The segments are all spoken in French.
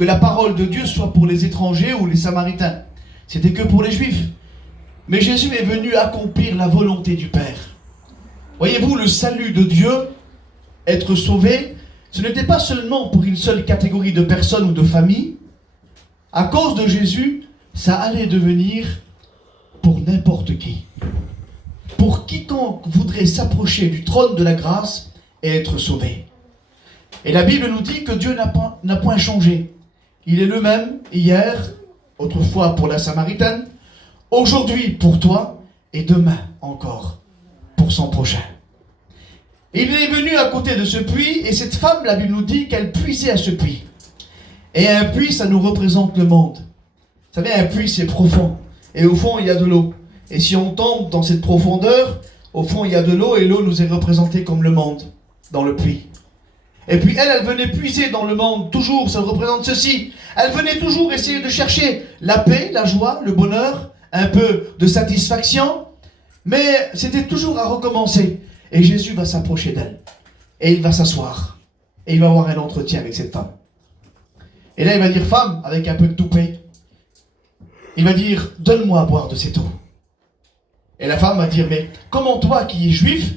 que la parole de Dieu soit pour les étrangers ou les Samaritains. C'était que pour les Juifs. Mais Jésus est venu accomplir la volonté du Père. Voyez-vous, le salut de Dieu, être sauvé, ce n'était pas seulement pour une seule catégorie de personnes ou de familles. À cause de Jésus, ça allait devenir pour n'importe qui. Pour quiconque voudrait s'approcher du trône de la grâce et être sauvé. Et la Bible nous dit que Dieu n'a point changé. Il est le même hier, autrefois pour la Samaritaine, aujourd'hui pour toi et demain encore pour son prochain. Il est venu à côté de ce puits et cette femme, la Bible nous dit qu'elle puisait à ce puits. Et un puits, ça nous représente le monde. Vous savez, un puits, c'est profond. Et au fond, il y a de l'eau. Et si on tombe dans cette profondeur, au fond, il y a de l'eau et l'eau nous est représentée comme le monde, dans le puits. Et puis elle venait puiser dans le monde, toujours, ça représente ceci. Elle venait toujours essayer de chercher la paix, la joie, le bonheur, un peu de satisfaction. Mais c'était toujours à recommencer. Et Jésus va s'approcher d'elle. Et il va s'asseoir. Et il va avoir un entretien avec cette femme. Et là, il va dire, femme, avec un peu de toupet. Il va dire, donne-moi à boire de cette eau. Et la femme va dire, mais comment toi qui es juif,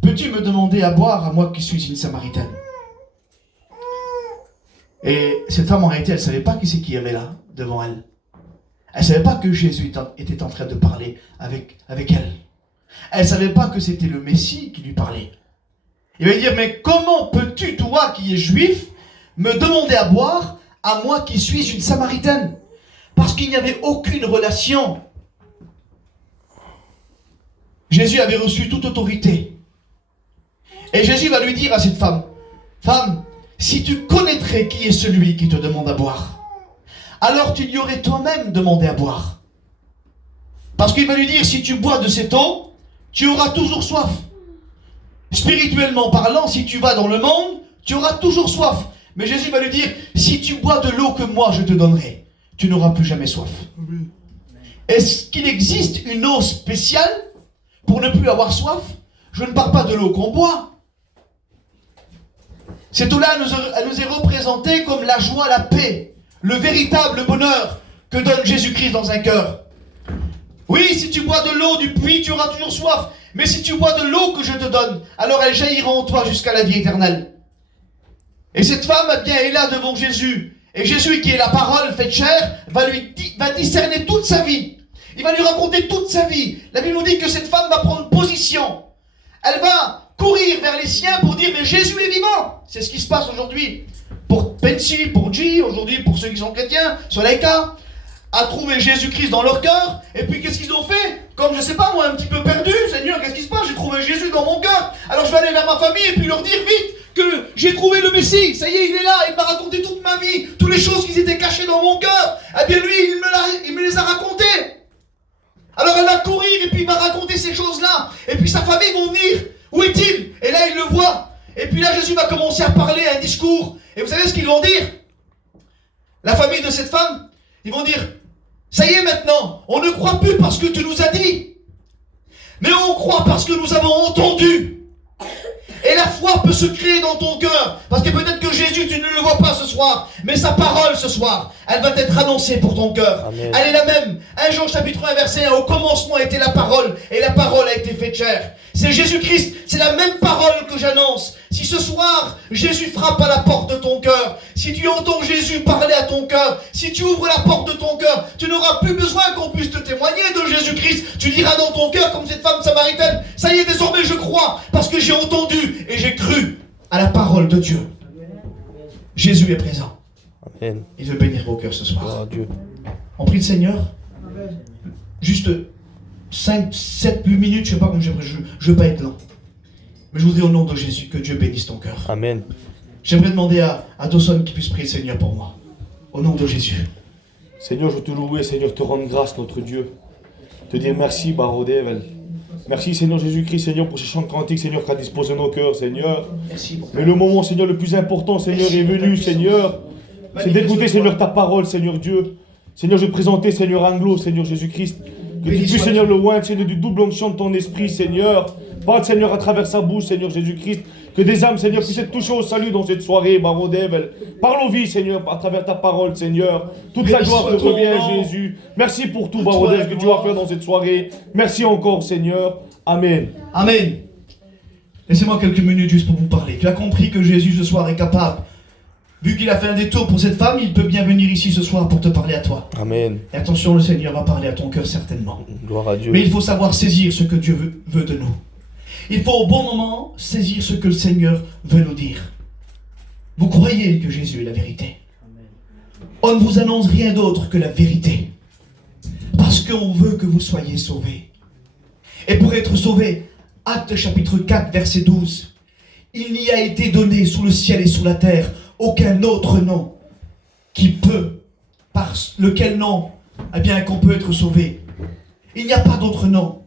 peux-tu me demander à boire à moi qui suis une Samaritaine? Et cette femme, en réalité, elle ne savait pas qui c'est qui avait là, devant elle. Elle ne savait pas que Jésus était en train de parler avec elle. Elle ne savait pas que c'était le Messie qui lui parlait. Il va dire, mais comment peux-tu, toi qui es juif, me demander à boire à moi qui suis une Samaritaine? Parce qu'il n'y avait aucune relation. Jésus avait reçu toute autorité. Et Jésus va lui dire à cette femme, femme, si tu connaîtrais qui est celui qui te demande à boire, alors tu lui aurais toi-même demandé à boire. Parce qu'il va lui dire, si tu bois de cette eau, tu auras toujours soif. Spirituellement parlant, si tu vas dans le monde, tu auras toujours soif. Mais Jésus va lui dire, si tu bois de l'eau que moi je te donnerai, tu n'auras plus jamais soif. Est-ce qu'il existe une eau spéciale pour ne plus avoir soif? Je ne parle pas de l'eau qu'on boit. Cette eau-là, elle nous est représentée comme la joie, la paix, le véritable bonheur que donne Jésus-Christ dans un cœur. Oui, si tu bois de l'eau du puits, tu auras toujours soif. Mais si tu bois de l'eau que je te donne, alors elle jaillira en toi jusqu'à la vie éternelle. Et cette femme, eh bien, est là devant Jésus. Et Jésus, qui est la parole faite chair, va discerner toute sa vie. Il va lui raconter toute sa vie. La Bible nous dit que cette femme va prendre position. Elle va courir vers les siens pour dire, mais Jésus est vivant. C'est ce qui se passe aujourd'hui. Pour Pensi, pour G, aujourd'hui pour ceux qui sont chrétiens, Soleika, à trouver Jésus-Christ dans leur cœur. Et puis qu'est-ce qu'ils ont fait? Comme je sais pas moi, un petit peu perdu, Seigneur, qu'est-ce qui se passe? J'ai trouvé Jésus dans mon cœur. Alors je vais aller vers ma famille et puis leur dire vite que j'ai trouvé le Messie. Ça y est, il est là, il m'a raconté toute ma vie, toutes les choses qui étaient cachées dans mon cœur. Eh bien lui, il me les a racontées. Alors elle va courir et puis il va raconter ces choses-là. Et puis sa famille va venir. Où est-il? Et là, il le voit. Et puis là, Jésus va commencer à parler un discours. Et vous savez ce qu'ils vont dire? La famille de cette femme, ils vont dire, ça y est maintenant, on ne croit plus parce que tu nous as dit. Mais on croit parce que nous avons entendu. Et la foi peut se créer dans ton cœur. Parce que peut-être que Jésus, tu ne le vois pas ce soir. Mais sa parole ce soir, elle va être annoncée pour ton cœur. Amen. Elle est la même. 1 Jean chapitre 1 verset 1. Au commencement était la parole. Et la parole a été faite chair. C'est Jésus-Christ. C'est la même parole que j'annonce. Si ce soir, Jésus frappe à la porte de ton cœur. Si tu entends Jésus parler à ton cœur. Si tu ouvres la porte de ton cœur. Tu n'auras plus besoin qu'on puisse te témoigner de Jésus-Christ. Tu diras dans ton cœur comme cette femme samaritaine. Ça y est, désormais je crois. Parce que j'ai entendu et j'ai cru à la parole de Dieu. Jésus est présent. Amen. Il veut bénir vos cœurs ce Gloire soir. à Dieu. On prie le Seigneur. Juste 5, 7, 8 minutes, je ne sais pas comment je veux pas être lent. Mais je voudrais au nom de Jésus que Dieu bénisse ton cœur. Amen. J'aimerais demander à Dawson qui puisse prier le Seigneur pour moi. Au nom de Jésus. Seigneur, je veux te louer, Seigneur, te rendre grâce, notre Dieu. Te dire merci, Barodevel. Merci, Seigneur Jésus-Christ, Seigneur, pour ces chants cantiques, Seigneur, qu'a disposé nos cœurs, Seigneur. Merci. Mais le moment, Seigneur, le plus important, Seigneur, est venu, Seigneur. C'est d'écouter, Seigneur, ta parole, Seigneur Dieu. Seigneur, je vais te présenter, Seigneur Anglo, Seigneur Jésus-Christ. Que tu puisses, Seigneur, le oindre, Seigneur, du double onction de ton esprit, Seigneur. Parle, Seigneur, à travers sa bouche, Seigneur Jésus-Christ. Que des âmes, Seigneur, puissent être touchées au salut dans cette soirée, Barodevel. Parle aux vies, Seigneur, à travers ta parole, Seigneur. Toute la gloire te revient, Jésus. Merci pour tout, Barodevel, que tu vas faire dans cette soirée. Merci encore, Seigneur. Amen. Amen. Laissez-moi quelques minutes juste pour vous parler. Tu as compris que Jésus ce soir est capable. Vu qu'il a fait un détour pour cette femme, il peut bien venir ici ce soir pour te parler à toi. Amen. Et attention, le Seigneur va parler à ton cœur certainement. Gloire à Dieu. Mais il faut savoir saisir ce que Dieu veut de nous. Il faut au bon moment saisir ce que le Seigneur veut nous dire. Vous croyez que Jésus est la vérité. On ne vous annonce rien d'autre que la vérité. Parce qu'on veut que vous soyez sauvés. Et pour être sauvés, Actes chapitre 4, verset 12. Il n'y a été donné sous le ciel et sous la terre aucun autre nom qui peut, par lequel nom, eh bien, qu'on peut être sauvé. Il n'y a pas d'autre nom.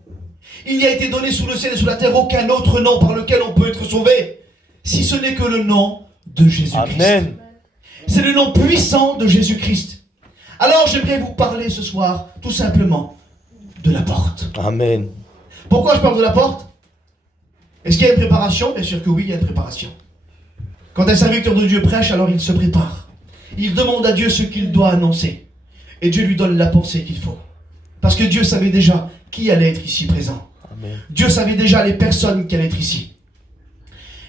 Il n'y a été donné sous le ciel et sous la terre aucun autre nom par lequel on peut être sauvé, si ce n'est que le nom de Jésus-Christ. Amen. C'est le nom puissant de Jésus-Christ. Alors j'aimerais vous parler ce soir, tout simplement, de la porte. Amen. Pourquoi je parle de la porte? Est-ce qu'il y a une préparation? Bien sûr que oui, il y a une préparation. Quand un serviteur de Dieu prêche, alors il se prépare. Il demande à Dieu ce qu'il doit annoncer. Et Dieu lui donne la pensée qu'il faut. Parce que Dieu savait déjà qui allait être ici présent. Amen. Dieu savait déjà les personnes qui allaient être ici.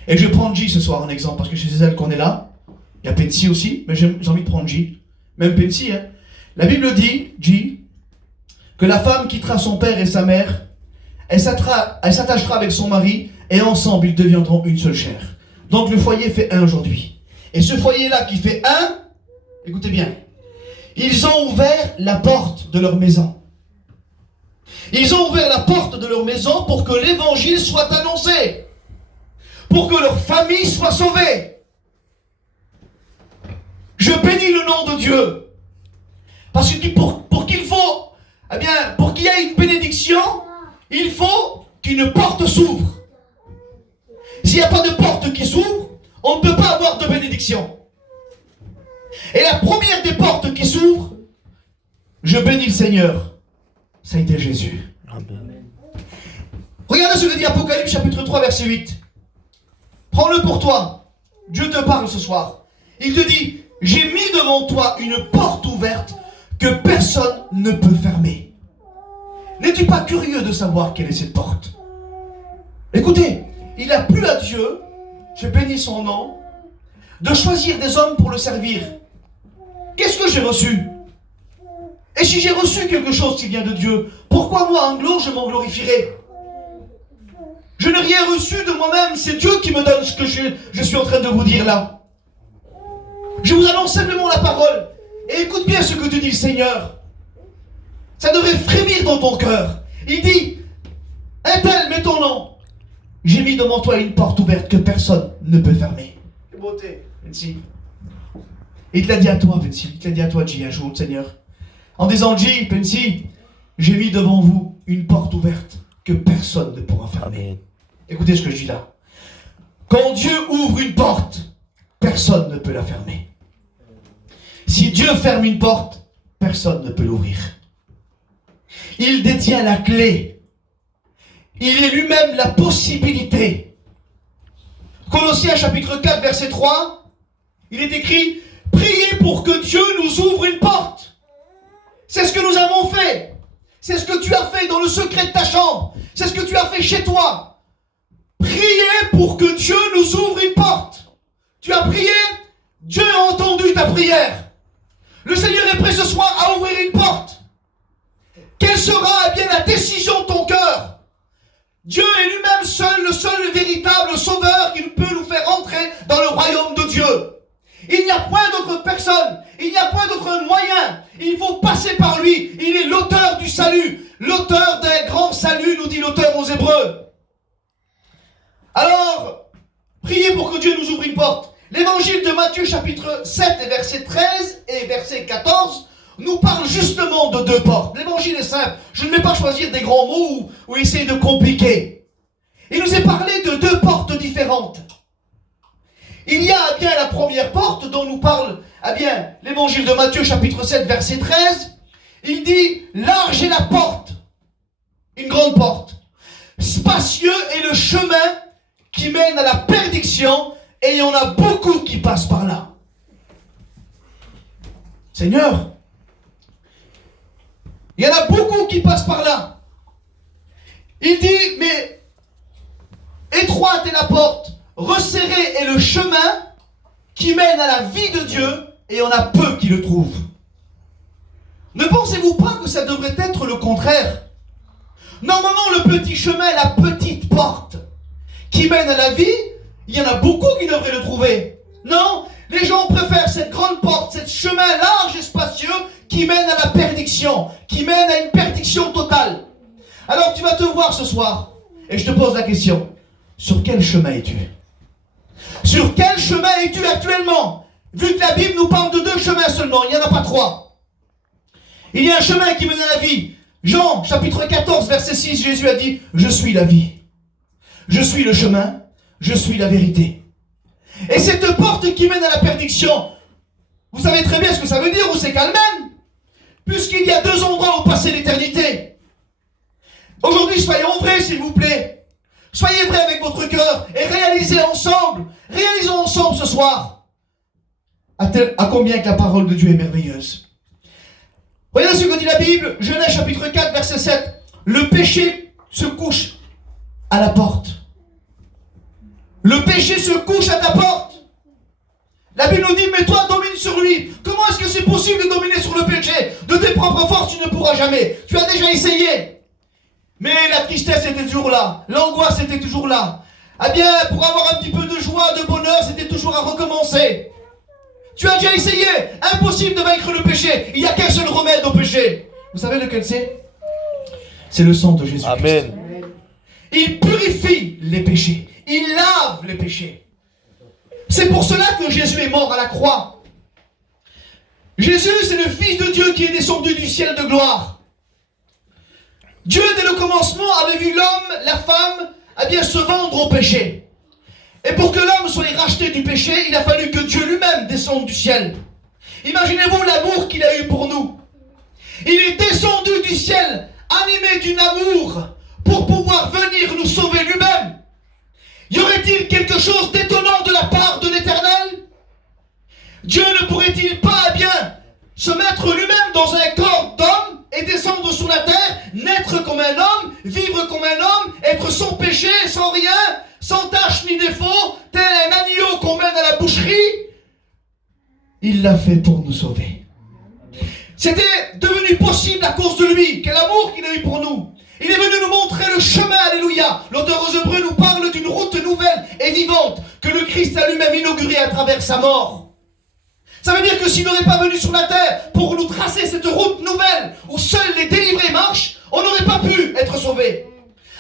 Et je vais prendre J ce soir en exemple, parce que c'est celle qu'on est là. Il y a Pensy aussi, mais j'ai envie de prendre J. Même Pensy, hein. La Bible dit, J, que la femme quittera son père et sa mère, elle s'attachera avec son mari, et ensemble ils deviendront une seule chair. Donc le foyer fait un aujourd'hui. Et ce foyer-là qui fait un, écoutez bien, ils ont ouvert la porte de leur maison. Ils ont ouvert la porte de leur maison pour que l'évangile soit annoncé. Pour que leur famille soit sauvée. Je bénis le nom de Dieu. Parce que pour qu'il faut, eh bien, pour qu'il y ait une bénédiction, il faut qu'une porte s'ouvre. S'il n'y a pas de porte qui s'ouvre, on ne peut pas avoir de bénédiction. Et la première des portes qui s'ouvre, je bénis le Seigneur, ça a été Jésus. Amen. Regardez ce que dit Apocalypse chapitre 3 verset 8. Prends-le pour toi. Dieu te parle ce soir. Il te dit, j'ai mis devant toi une porte ouverte que personne ne peut fermer. N'es-tu pas curieux de savoir quelle est cette porte? Écoutez, il a plu à Dieu, je bénis son nom, de choisir des hommes pour le servir. Qu'est-ce que j'ai reçu? Et si j'ai reçu quelque chose qui vient de Dieu, pourquoi moi, Anglo, je m'en glorifierai? Je n'ai rien reçu de moi-même, c'est Dieu qui me donne ce que je suis en train de vous dire là. Je vous annonce simplement la parole. Et écoute bien ce que te dit le Seigneur. Ça devrait frémir dans ton cœur. Il dit, un tel, mets ton nom. J'ai mis devant toi une porte ouverte que personne ne peut fermer. Quelle beauté, Pensy. Il te l'a dit à toi, Pensy. Il te l'a dit à toi, J, un jour, le Seigneur. En disant, J, Pensy, j'ai mis devant vous une porte ouverte que personne ne pourra fermer. Amen. Écoutez ce que je dis là. Quand Dieu ouvre une porte, personne ne peut la fermer. Si Dieu ferme une porte, personne ne peut l'ouvrir. Il détient la clé. Il est lui-même la possibilité. Colossiens chapitre 4 verset 3, il est écrit, priez pour que Dieu nous ouvre une porte. C'est ce que nous avons fait. C'est ce que tu as fait dans le secret de ta chambre. C'est ce que tu as fait chez toi. Priez pour que Dieu nous ouvre une porte. Tu as prié, Dieu a entendu ta prière. Le Seigneur est prêt ce soir à ouvrir une porte. Quelle sera bien la décision de ton cœur? Dieu est lui-même seul, le seul véritable sauveur qui peut nous faire entrer dans le royaume de Dieu. Il n'y a point d'autre personne, il n'y a point d'autre moyen. Il faut passer par lui. Il est l'auteur du salut, l'auteur d'un grand salut, nous dit l'auteur aux Hébreux. Alors, priez pour que Dieu nous ouvre une porte. L'évangile de Matthieu chapitre 7 et verset 13 et verset 14 nous parle justement de deux portes. L'évangile est simple. Je ne vais pas choisir des grands mots ou essayer de compliquer. Il nous est parlé de deux portes différentes. Il y a eh bien la première porte dont nous parle eh bien l'évangile de Matthieu chapitre 7 verset 13. Il dit, large est la porte une grande porte. Spacieux est le chemin qui mène à la perdition, et il y en a beaucoup qui passent par là. Seigneur, il y en a beaucoup qui passent par là. Il dit, mais étroite est la porte, resserré est le chemin qui mène à la vie de Dieu, et il y en a peu qui le trouvent. Ne pensez-vous pas que ça devrait être le contraire? Normalement, le petit chemin, la petite porte qui mène à la vie, il y en a beaucoup qui devraient le trouver. Non, les gens préfèrent cette grande porte, ce chemin large et spacieux qui mène à la perdition, qui mène à une perdition totale. Alors tu vas te voir ce soir, et je te pose la question, sur quel chemin es-tu? Sur quel chemin es-tu actuellement? Vu que la Bible nous parle de 2 chemins seulement, il n'y en a pas 3. Il y a un chemin qui mène à la vie. Jean, chapitre 14, verset 6, Jésus a dit, je suis la vie. Je suis le chemin, je suis la vérité. Et cette porte qui mène à la perdition, vous savez très bien ce que ça veut dire, où c'est qu'elle mène. Puisqu'il y a 2 endroits où passer l'éternité. Aujourd'hui, soyons vrais, s'il vous plaît. Soyez vrais avec votre cœur et réalisez ensemble. Réalisons ensemble ce soir. À combien que la parole de Dieu est merveilleuse. Voyez ce que dit la Bible, Genèse chapitre 4, verset 7. Le péché se couche à la porte. Le péché se couche à ta porte. La Bible nous dit, mais toi domine sur lui. Comment est-ce que c'est possible de dominer sur le péché? De tes propres forces, tu ne pourras jamais. Tu as déjà essayé. Mais la tristesse était toujours là. L'angoisse était toujours là. Eh bien, pour avoir un petit peu de joie, de bonheur, c'était toujours à recommencer. Tu as déjà essayé. Impossible de vaincre le péché. Il n'y a qu'un seul remède au péché. Vous savez lequel c'est? C'est le sang de Jésus. Amen. Il purifie les péchés. Il lave les péchés. C'est pour cela que Jésus est mort à la croix. Jésus, c'est le Fils de Dieu qui est descendu du ciel de gloire. Dieu, dès le commencement, avait vu l'homme, la femme, se vendre au péché. Et pour que l'homme soit racheté du péché, il a fallu que Dieu lui-même descende du ciel. Imaginez-vous l'amour qu'il a eu pour nous. Il est descendu du ciel, animé d'un amour, pour pouvoir venir nous sauver lui-même. Y aurait-il quelque chose d'étonnant de la part de l'Éternel? Dieu ne pourrait-il pas se mettre lui-même dans un corps d'homme et descendre sur la terre, naître comme un homme, vivre comme un homme, être sans péché, sans rien, sans tache ni défaut, tel un agneau qu'on mène à la boucherie? Il l'a fait pour nous sauver. C'était devenu possible à cause de lui, quel amour qu'il a eu pour nous. Il est venu nous montrer le chemin, alléluia. L'auteur aux Hébreux nous parle d'une route nouvelle et vivante que le Christ a lui-même inaugurée à travers sa mort. Ça veut dire que s'il n'aurait pas venu sur la terre pour nous tracer cette route nouvelle où seuls les délivrés marchent, on n'aurait pas pu être sauvés.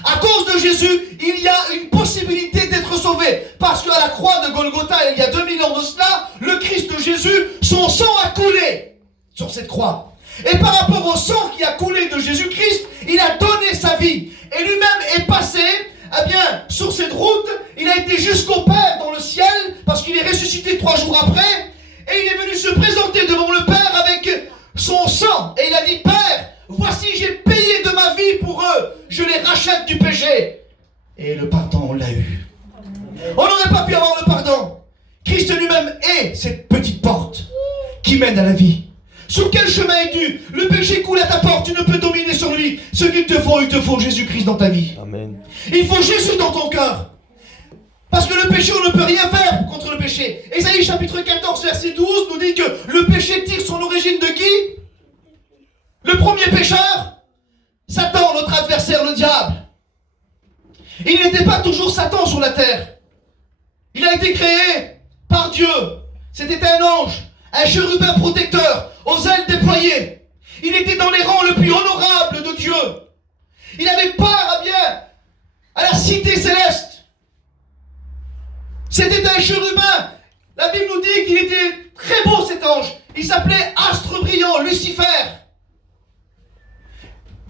À cause de Jésus, il y a une possibilité d'être sauvé. Parce qu'à la croix de Golgotha, il y a 2000 ans de cela, le Christ de Jésus, son sang a coulé sur cette croix. Et par rapport au sang qui a coulé de Jésus-Christ, il a donné sa vie. Et lui-même est passé, sur cette route, il a été jusqu'au Père dans le ciel, parce qu'il est ressuscité 3 jours après, et il est venu se présenter devant le Père avec son sang. Et il a dit, Père, voici j'ai payé de ma vie pour eux, je les rachète du péché. Et le pardon, on l'a eu. On n'aurait pas pu avoir le pardon. Christ lui-même est cette petite porte qui mène à la vie. Sur quel chemin es-tu? Le péché coule à ta porte, tu ne peux dominer sur lui. Ce qu'il te faut, il te faut Jésus-Christ dans ta vie. Amen. Il faut Jésus dans ton cœur. Parce que le péché, on ne peut rien faire contre le péché. Ésaïe chapitre 14, verset 12 nous dit que le péché tire son origine de qui? Le premier pécheur, Satan, notre adversaire, le diable. Il n'était pas toujours Satan sur la terre. Il a été créé par Dieu. C'était un ange, un chérubin protecteur, aux ailes déployées. Il était dans les rangs le plus honorables de Dieu. Il avait part à la cité céleste. C'était un chérubin. La Bible nous dit qu'il était très beau cet ange. Il s'appelait Astre brillant, Lucifer.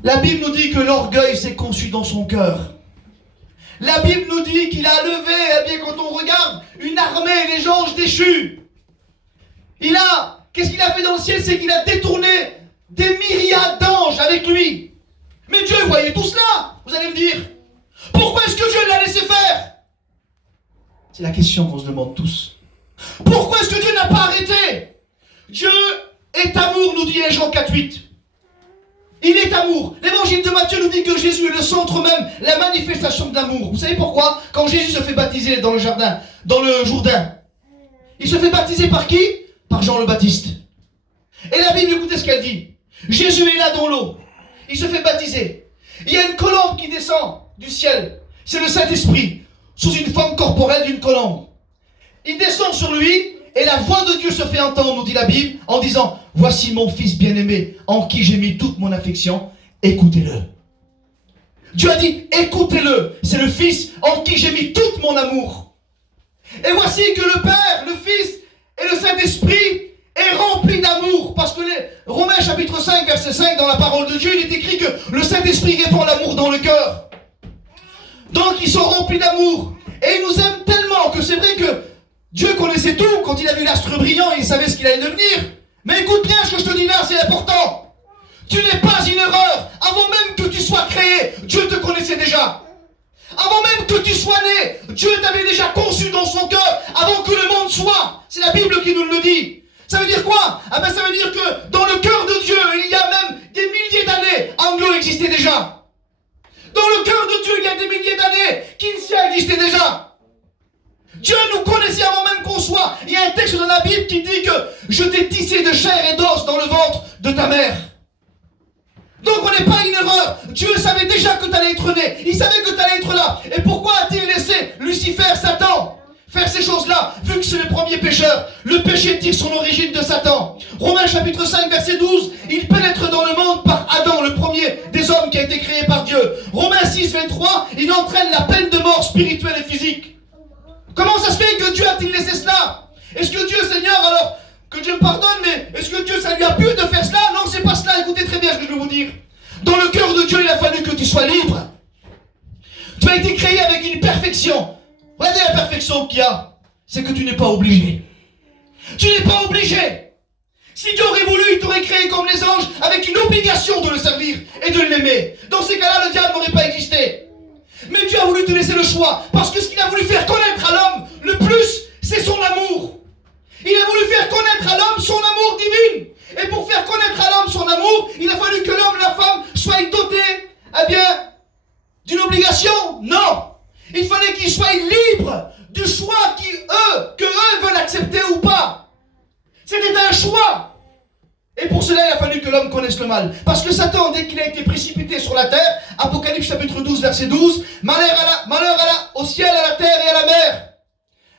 La Bible nous dit que l'orgueil s'est conçu dans son cœur. La Bible nous dit qu'il a levé, quand on regarde, une armée, les anges déchus. Qu'est-ce qu'il a fait dans le ciel? C'est qu'il a détourné des myriades d'anges avec lui. Mais Dieu voyait tout cela, vous allez me dire. Pourquoi est-ce que Dieu l'a laissé faire? C'est la question qu'on se demande tous. Pourquoi est-ce que Dieu n'a pas arrêté? Dieu est amour, nous dit Jean 4,8. Il est amour. L'évangile de Matthieu nous dit que Jésus est le centre même, la manifestation de l'amour. Vous savez pourquoi? Quand Jésus se fait baptiser dans le jardin, dans le Jourdain, il se fait baptiser par qui? Par Jean le Baptiste. Et la Bible, écoutez ce qu'elle dit. Jésus est là dans l'eau. Il se fait baptiser. Il y a une colombe qui descend du ciel. C'est le Saint-Esprit, sous une forme corporelle d'une colombe. Il descend sur lui, et la voix de Dieu se fait entendre, nous dit la Bible, en disant, voici mon fils bien-aimé, en qui j'ai mis toute mon affection, écoutez-le. Dieu a dit, écoutez-le, c'est le fils en qui j'ai mis tout mon amour. Et voici que le Père, le Fils et le Saint-Esprit est rempli d'amour, parce que les Romains chapitre 5, verset 5, dans la parole de Dieu, il est écrit que le Saint-Esprit répand l'amour dans le cœur. Donc ils sont remplis d'amour, et ils nous aiment tellement que c'est vrai que Dieu connaissait tout. Quand il a vu l'astre brillant, il savait ce qu'il allait devenir. Mais écoute bien ce que je te dis là, c'est important. Tu n'es pas une erreur. Avant même que tu sois créé, Dieu te connaissait déjà. Avant même que tu sois né, Dieu t'avait déjà conçu dans son cœur avant que le monde soit. C'est la Bible qui nous le dit. Ça veut dire quoi? Ah ben ça veut dire que dans le cœur de Dieu, il y a même des milliers d'années, Anglo existait déjà. Dans le cœur de Dieu, il y a des milliers d'années, Kinsia existait déjà. Dieu nous connaissait avant même qu'on soit. Il y a un texte dans la Bible qui dit que je t'ai tissé de chair et d'os dans le ventre de ta mère. Donc on n'est pas une erreur. Dieu savait déjà que tu allais être né. Il savait que tu allais être là. Et pourquoi a-t-il laissé Lucifer, Satan, faire ces choses-là? Vu que c'est le premier pécheur. Le péché tire son origine de Satan. Romains chapitre 5 verset 12. Il pénètre dans le monde par Adam, le premier des hommes qui a été créé par Dieu. Romains 6 23. Il entraîne la peine de mort spirituelle et physique. Comment ça se fait que Dieu a-t-il laissé cela? Est-ce que Dieu, Seigneur, alors, que Dieu me pardonne, mais est-ce que Dieu, ça lui a plu de faire cela? Non, c'est pas cela. Écoutez très bien ce que je vais vous dire. Dans le cœur de Dieu, il a fallu que tu sois libre. Tu as été créé avec une perfection. Regardez la perfection qu'il y a. C'est que tu n'es pas obligé. Tu n'es pas obligé. Si Dieu aurait voulu, il t'aurait créé comme les anges avec une obligation de le servir et de l'aimer. Dans ces cas-là, le diable n'aurait pas existé. Mais Dieu a voulu te laisser le choix, parce que ce qu'il a voulu faire connaître à l'homme, le plus, c'est son amour. Il a voulu faire connaître à l'homme son amour divin. Et pour faire connaître à l'homme son amour, il a fallu que l'homme et la femme soient dotés, eh bien, d'une obligation? Non. Il fallait qu'ils soient libres du choix que eux veulent accepter ou pas. C'était un choix. Et pour cela, il a fallu que l'homme connaisse le mal. Parce que Satan, dès qu'il a été précipité sur la terre, Apocalypse chapitre 12, verset 12, malheur au ciel, à la terre et à la mer.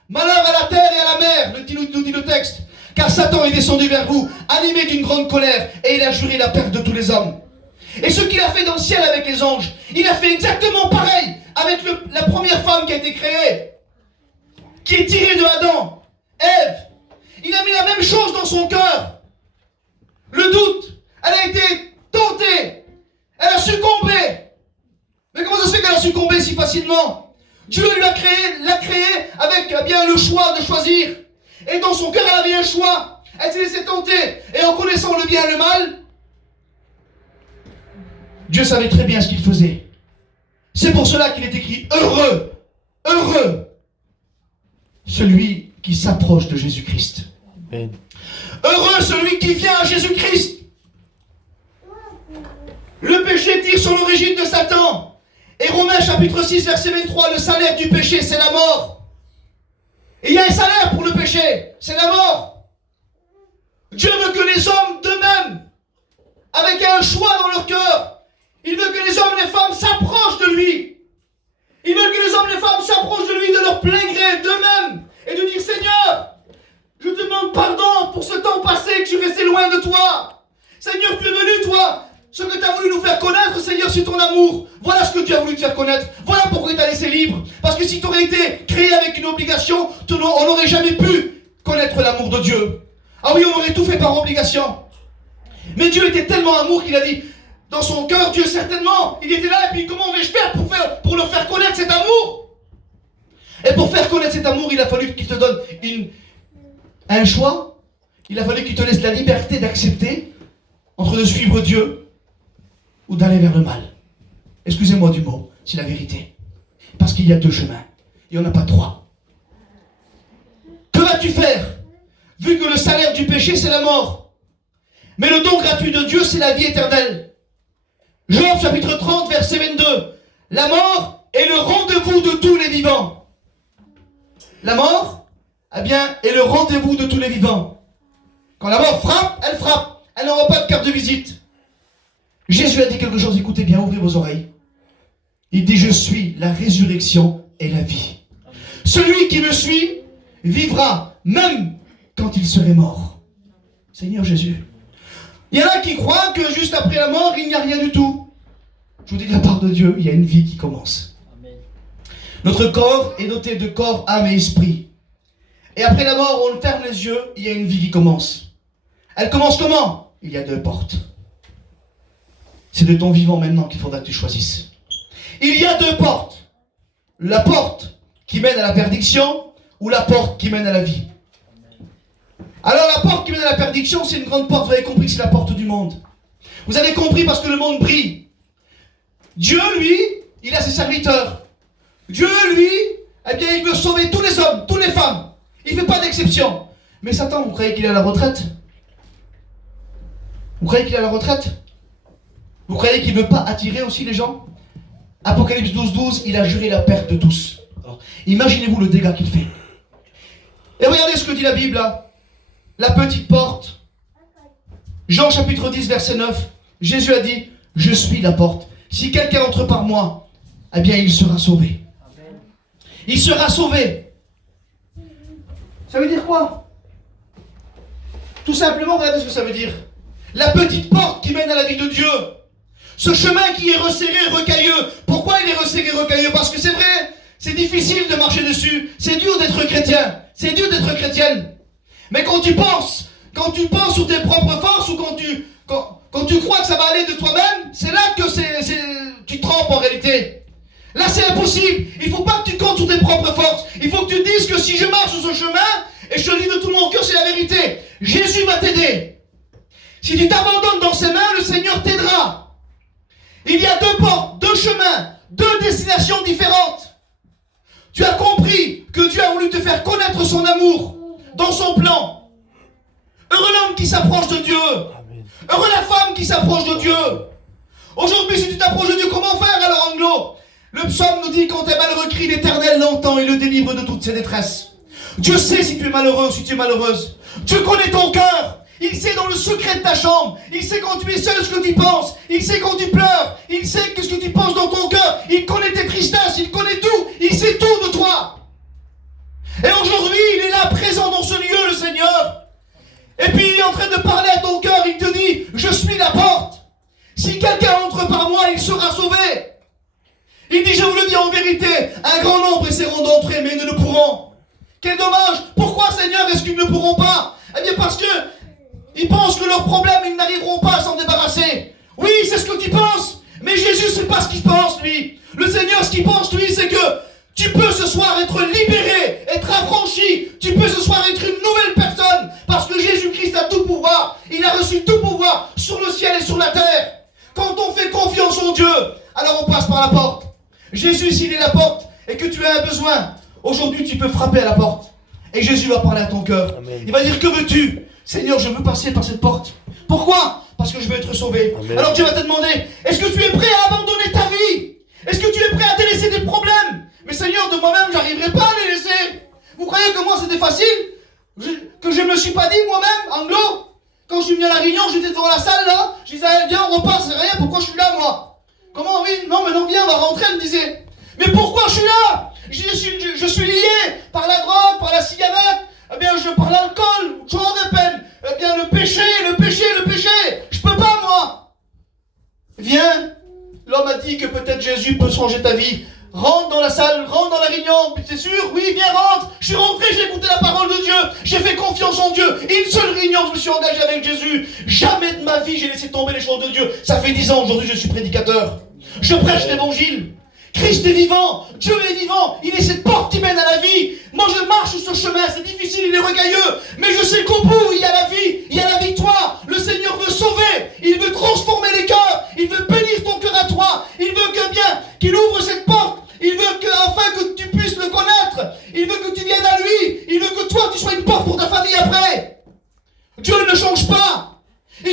Malheur à la terre et à la mer, nous dit le texte. Car Satan est descendu vers vous, animé d'une grande colère, et il a juré la perte de tous les hommes. Et ce qu'il a fait dans le ciel avec les anges, il a fait exactement pareil avec la première femme qui a été créée, qui est tirée de Adam, Ève. Il a mis la même chose dans son cœur. Le doute, elle a été tentée, elle a succombé. Mais comment ça se fait qu'elle a succombé si facilement? Dieu lui l'a créé avec bien le choix de choisir. Et dans son cœur, elle avait un choix. Elle s'est laissée tenter. Et en connaissant le bien et le mal, Dieu savait très bien ce qu'il faisait. C'est pour cela qu'il est écrit heureux, heureux, celui qui s'approche de Jésus-Christ. Amen. Heureux celui qui vient à Jésus-Christ. Le péché tire son origine de Satan. Et Romains chapitre 6 verset 23, le salaire du péché c'est la mort. Et il y a un salaire pour le péché, c'est la mort. Dieu veut que les hommes d'eux-mêmes, avec un choix dans leur cœur, il veut que les hommes et les femmes s'approchent de lui. Il veut que les hommes et les femmes s'approchent de lui de leur plein gré, d'eux-mêmes, et de dire Seigneur, je te demande pardon pour ce temps passé que je suis resté loin de toi. Seigneur, tu es venu, toi. Ce que tu as voulu nous faire connaître, Seigneur, c'est ton amour. Voilà ce que Dieu a voulu te faire connaître. Voilà pourquoi il t'a laissé libre. Parce que si tu aurais été créé avec une obligation, on n'aurait jamais pu connaître l'amour de Dieu. Ah oui, on aurait tout fait par obligation. Mais Dieu était tellement amour qu'il a dit, dans son cœur, Dieu certainement, il était là, et puis comment vais-je faire pour leur faire connaître cet amour? Et pour faire connaître cet amour, il a fallu qu'il te donne un choix. Il a fallu qu'il te laisse la liberté d'accepter entre de suivre Dieu ou d'aller vers le mal. excusez-moi du mot, c'est la vérité. Parce qu'il y a deux chemins. Il n'y en a pas trois. Que vas-tu faire? Vu que le salaire du péché, c'est la mort. Mais le don gratuit de Dieu, c'est la vie éternelle. Job chapitre 30, verset 22. La mort est le rendez-vous de tous les vivants. La mort, eh bien, est le rendez-vous de tous les vivants. Quand la mort frappe, elle frappe. Elle n'aura pas de carte de visite. Jésus a dit quelque chose, écoutez bien, ouvrez vos oreilles. Il dit, je suis la résurrection et la vie. Celui qui me suit vivra, même quand il serait mort. Seigneur Jésus. Il y en a qui croient que juste après la mort, il n'y a rien du tout. Je vous dis de la part de Dieu, il y a une vie qui commence. Amen. Notre corps est doté de corps, âme et esprit. Et après la mort, on ferme les yeux, il y a une vie qui commence. Elle commence comment? Il y a deux portes. C'est de ton vivant maintenant qu'il faudra que tu choisisses. Il y a deux portes. La porte qui mène à la perdition ou la porte qui mène à la vie. Alors la porte qui mène à la perdition, c'est une grande porte, vous avez compris, c'est la porte du monde. Vous avez compris parce que le monde brille. Dieu, lui, il a ses serviteurs. Dieu, lui, eh bien, il veut sauver tous les hommes, toutes les femmes. Il ne fait pas d'exception. Mais Satan, vous croyez qu'il est à la retraite? Vous croyez qu'il est à la retraite? Vous croyez qu'il ne veut pas attirer aussi les gens? Apocalypse 12, 12, il a juré la perte de tous. Alors, imaginez-vous le dégât qu'il fait. Et regardez ce que dit la Bible là. La petite porte. Jean chapitre 10, verset 9. Jésus a dit, je suis la porte. Si quelqu'un entre par moi, eh bien il sera sauvé. Il sera sauvé. Ça veut dire quoi? Tout simplement, regardez ce que ça veut dire. La petite porte qui mène à la vie de Dieu. Ce chemin qui est resserré, rocailleux. Pourquoi il est resserré, rocailleux? Parce que c'est vrai, c'est difficile de marcher dessus. C'est dur d'être chrétien. C'est dur d'être chrétienne. Mais quand tu penses sur tes propres forces ou quand tu crois que ça va aller de toi-même, c'est là que tu trompes en réalité. Là, c'est impossible. Il ne faut pas que tu comptes sur tes propres forces. Il faut que tu dises que si je marche sur ce chemin, et je te le dis de tout mon cœur, c'est la vérité. Jésus va t'aider. Si tu t'abandonnes dans ses mains, le Seigneur t'aidera. Il y a deux portes, deux chemins, deux destinations différentes. Tu as compris que Dieu a voulu te faire connaître son amour dans son plan. Heureux l'homme qui s'approche de Dieu. Amen. Heureux la femme qui s'approche de Dieu. Aujourd'hui, si tu t'approches de Dieu, comment faire alors, Anglo? Le psaume nous dit, quand tes malheureux crient, l'Éternel l'entend et le délivre de toutes ses détresses. Dieu sait si tu es malheureux ou si tu es malheureuse. Dieu connaît ton cœur. Il sait dans le secret de ta chambre. Il sait quand tu es seul ce que tu penses. Il sait quand tu pleures. Il sait ce que tu penses dans ton cœur. Il connaît tes tristesses. Il connaît tout. Il sait tout de toi. Et aujourd'hui, il est là, présent dans ce lieu, le Seigneur. Et puis, il est en train de parler à ton cœur. Il te dit, je suis la porte. Si quelqu'un entre par moi, il sera sauvé. Il dit, je vous le dis en vérité, un grand nombre essaieront d'entrer, mais ils ne le pourront. Quel dommage. Pourquoi, Seigneur, est-ce qu'ils ne pourront pas? Eh bien, parce que ils pensent que leurs problèmes, ils n'arriveront pas à s'en débarrasser. Oui, c'est ce que tu penses. Mais Jésus, c'est pas ce qu'il pense, lui. Le Seigneur, ce qu'il pense, lui, c'est que tu peux ce soir être libéré, être affranchi. Tu peux ce soir être une nouvelle personne. Parce que Jésus-Christ a tout pouvoir. Il a reçu tout pouvoir sur le ciel et sur la terre. Quand on fait confiance en Dieu, alors on passe par la porte. Jésus, s'il est la porte et que tu as un besoin, aujourd'hui, tu peux frapper à la porte. Et Jésus va parler à ton cœur. Amen. Il va dire, que veux-tu? Seigneur, je veux passer par cette porte. Pourquoi? Parce que je veux être sauvé. Amen. Alors Dieu va te demander, est-ce que tu es prêt à abandonner ta vie? Est-ce que tu es prêt à délaisser des problèmes? Mais Seigneur, de moi-même, j'arriverai pas à les laisser. Vous croyez que moi c'était facile? Que je me suis pas dit moi-même, Anglo? Quand je suis venu à la réunion, j'étais devant la salle là, je disais, viens, on repasse, c'est rien, pourquoi je suis là moi? Comment? Oui, non, mais non, viens, on va rentrer, elle me disait. Mais pourquoi je suis là? Je suis lié par la drogue, par la cigarette, eh bien, par l'alcool, tu en peine. Eh bien, le péché. Je peux pas, moi. Viens. L'homme a dit que peut-être Jésus peut changer ta vie. Rentre dans la salle, rentre dans la réunion. C'est sûr? Oui, viens, rentre. Je suis rentré, j'ai écouté la parole de Dieu. J'ai fait confiance en Dieu. Une seule réunion, je me suis engagé avec Jésus. Jamais de ma vie, j'ai laissé tomber les choses de Dieu. Ça fait 10 ans, aujourd'hui, je suis prédicateur. Je prêche l'évangile. Christ est vivant, Dieu est vivant, il est cette porte qui mène à la vie. Moi je marche sur ce chemin, c'est difficile, il est rocailleux, mais je sais qu'au bout il y a la vie, il y a la victoire. Le Seigneur veut sauver, il veut transformer les cœurs, il veut bénir ton cœur à toi, il veut que bien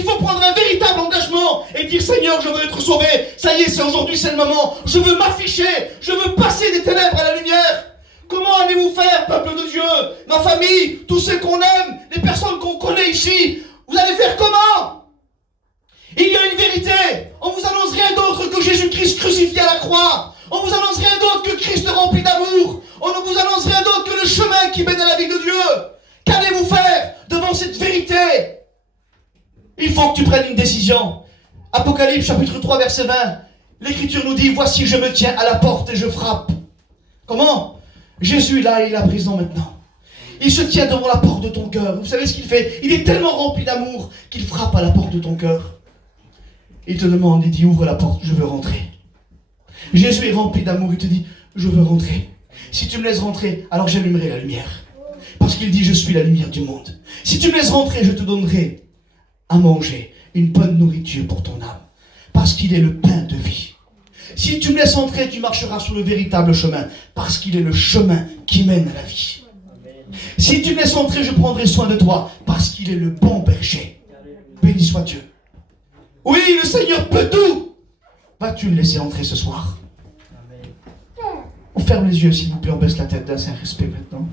faut prendre un véritable engagement et dire Seigneur, je veux être sauvé. Ça y est, c'est aujourd'hui, c'est le moment. Je veux m'afficher. Je veux passer des ténèbres à la lumière. Comment allez-vous faire, peuple de Dieu? Ma famille, tous ceux qu'on aime, les personnes qu'on connaît ici, vous allez faire comment? Il y a une vérité. On vous annonce rien d'autre que Jésus-Christ crucifié à la croix. On vous annonce rien d'autre que Christ rempli d'amour. On ne vous annonce rien d'autre que le chemin qui mène à la vie de Dieu. Qu'allez-vous faire devant cette vérité? Il faut que tu prennes une décision. Apocalypse chapitre 3 verset 20. L'Écriture nous dit, voici je me tiens à la porte et je frappe. Comment? Jésus là, il est là présent maintenant. Il se tient devant la porte de ton cœur. Vous savez ce qu'il fait? Il est tellement rempli d'amour qu'il frappe à la porte de ton cœur. Il te demande, il dit, ouvre la porte, je veux rentrer. Jésus est rempli d'amour, il te dit, je veux rentrer. Si tu me laisses rentrer, alors j'allumerai la lumière. Parce qu'il dit, je suis la lumière du monde. Si tu me laisses rentrer, je te donnerai à manger une bonne nourriture pour ton âme. Parce qu'il est le pain de vie. Si tu me laisses entrer, tu marcheras sur le véritable chemin, parce qu'il est le chemin qui mène à la vie. Si tu me laisses entrer, je prendrai soin de toi, parce qu'il est le bon berger. Béni soit Dieu. Oui, le Seigneur peut tout. Vas-tu me laisser entrer ce soir? On ferme les yeux, s'il vous plaît, on baisse la tête d'un saint respect maintenant.